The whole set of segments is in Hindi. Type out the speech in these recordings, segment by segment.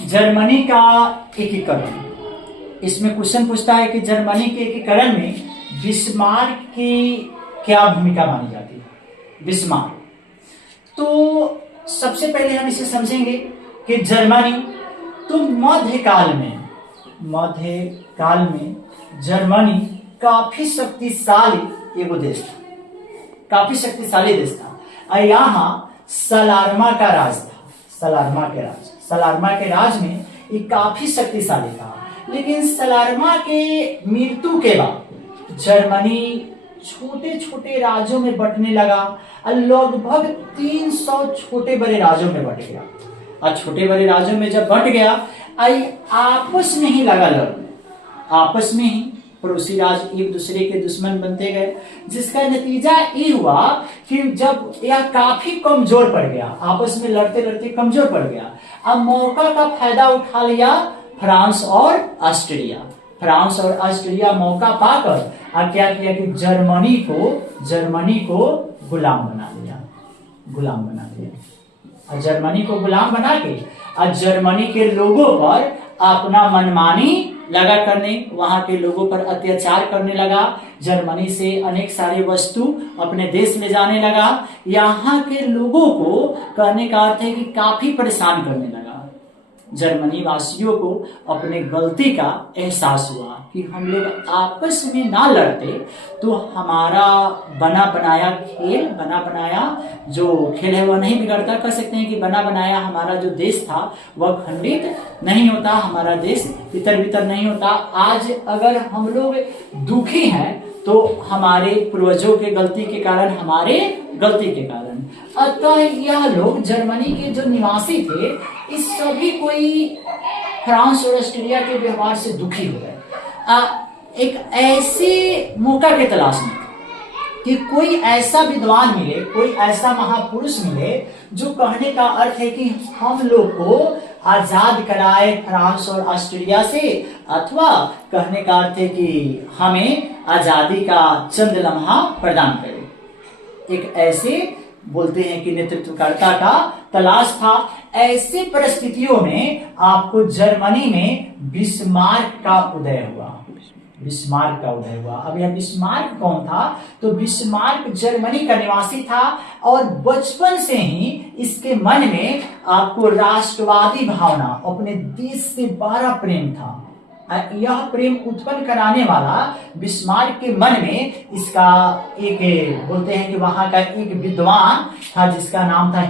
जर्मनी का एकीकरण। इसमें क्वेश्चन पूछता है कि जर्मनी के एकीकरण में बिस्मार्क की क्या भूमिका मानी जाती है। बिस्मार्क, तो सबसे पहले हम इसे समझेंगे कि जर्मनी तो मध्यकाल में जर्मनी काफी शक्तिशाली एगो देश था, काफी शक्तिशाली देश था। और यहाँ सलारमा का राज था, सलारमा के राज में ये काफी शक्तिशाली था। लेकिन सलारमा के मृत्यु के बाद जर्मनी छोटे छोटे राज्यों में बंटने लगा और लगभग 300 छोटे बड़े राज्यों में बंट गया। और छोटे बड़े राज्यों में जब बंट गया, आपस में ही लगा लड़ने, आपस में ही पड़ोसी राज्य एक दूसरे के दुश्मन बनते गए, जिसका नतीजा ये हुआ कि जब यह काफी कमजोर पड़ गया, आपस में लड़ते लड़ते कमजोर पड़ गया। अब मौका का फायदा उठा लिया फ्रांस और ऑस्ट्रिया मौका पाकर अब क्या किया कि जर्मनी को गुलाम बना लिया। और जर्मनी को गुलाम बना के अब जर्मनी के लोगों पर अपना मनमानी लगा करने, वहां के लोगों पर अत्याचार करने लगा। जर्मनी से अनेक सारे वस्तु अपने देश ले जाने लगा। यहाँ के लोगों को कहने का अर्थ है कि काफी परेशान करने लगा। जर्मनी वासियों को अपने गलती का एहसास हुआ कि हम लोग आपस में ना लड़ते तो हमारा बना बनाया जो खेल है वह नहीं बिगड़ता। कह सकते हैं कि बना बनाया हमारा जो देश था वह खंडित नहीं होता, हमारा देश तितर बितर नहीं होता। आज अगर हम लोग दुखी हैं तो हमारे पूर्वजों के गलती के कारण, हमारे गलती के कारण। अतः यह लोग जर्मनी के जो निवासी थे, इस सभी कोई फ्रांस और ऑस्ट्रिया के व्यवहार से दुखी हो गए। एक ऐसे मौका के तलाश में कि कोई ऐसा विद्वान मिले, कोई ऐसा महापुरुष मिले जो कहने का अर्थ है कि हम लोग को आजाद कराए फ्रांस और ऑस्ट्रिया से, अथवा कहने का अर्थ है कि हमें आजादी का चंद लम्हा प्रदान करे। एक ऐसे बोलते हैं कि नेतृत्वकर्ता का तलाश था। ऐसे परिस्थितियों में आपको जर्मनी में बिस्मार्क का उदय हुआ। अब यह बिस्मार्क कौन था? तो बिस्मार्क जर्मनी का निवासी था और बचपन से ही इसके मन में आपको राष्ट्रवादी भावना, अपने देश से बड़ा प्रेम था। यह प्रेम उत्पन्न कराने वाला बिस्मार्क के मन में इसका एक बोलते हैं कि वहां का एक विद्वान था जिसका नाम था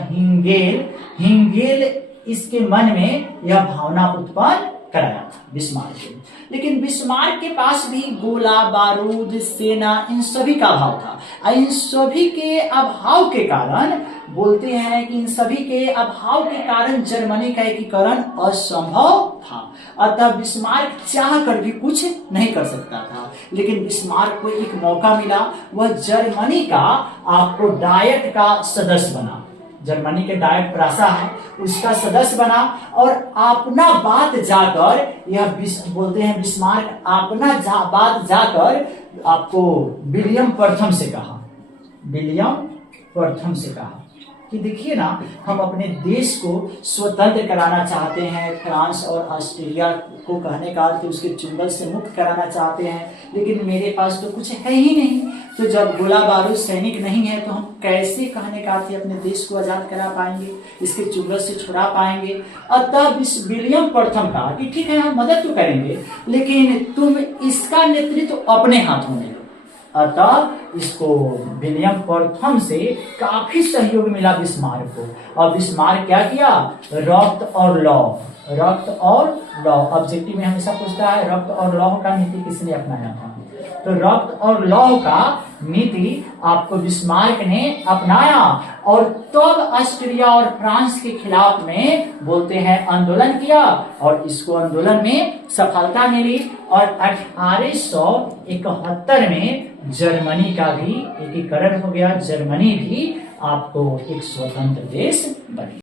हिंगेल इसके मन में यह भावना उत्पन्न कराया था बिस्मार्क के। लेकिन बिस्मार्क के पास भी गोला बारूद, सेना, इन सभी का अभाव था। इन सभी के अभाव के कारण बोलते हैं कि इन सभी के अभाव के कारण जर्मनी का एकीकरण असंभव था। अतः बिस्मार्क चाह कर भी कुछ नहीं कर सकता था। लेकिन बिस्मार्क को एक मौका मिला, वह जर्मनी का आपको डायट का सदस्य बना। जर्मनी के डायट प्रासा है उसका सदस्य बना और अपना बात जाकर, यह बोलते हैं बिस्मार्क अपना बात जाकर आपको विलियम प्रथम से कहा कि देखिए ना, हम अपने देश को स्वतंत्र कराना चाहते हैं। फ्रांस और ऑस्ट्रिया को कहने का अर्थ उसके चुंगल से मुक्त कराना चाहते हैं, लेकिन मेरे पास तो कुछ है ही नहीं। तो जब गोला बारूद सैनिक नहीं है तो हम कैसे कहने का अर्थ अपने देश को आजाद करा पाएंगे, इसके चुंगल से छुड़ा पाएंगे। अतः विलियम प्रथम कहा कि ठीक है, हम मदद तो करेंगे, लेकिन तुम इसका नेतृत्व अपने हाथों में। अतः इसको विलियम प्रथम से काफी सहयोग मिला बिस्मार्क को। और बिस्मार्क क्या किया? रक्त और लौ ऑब्जेक्टिव में हमेशा पूछता है रक्त और लौ का नीति किसने अपनाया था? तो रक्त और लौ का नीति आपको बिस्मार्क ने अपनाया और तब ऑस्ट्रिया और फ्रांस के खिलाफ में बोलते हैं आंदोलन किया और इसको आंदोलन में सफलता मिली। और 1871 में जर्मनी का भी एकीकरण हो गया। जर्मनी भी आपको एक स्वतंत्र देश बनी।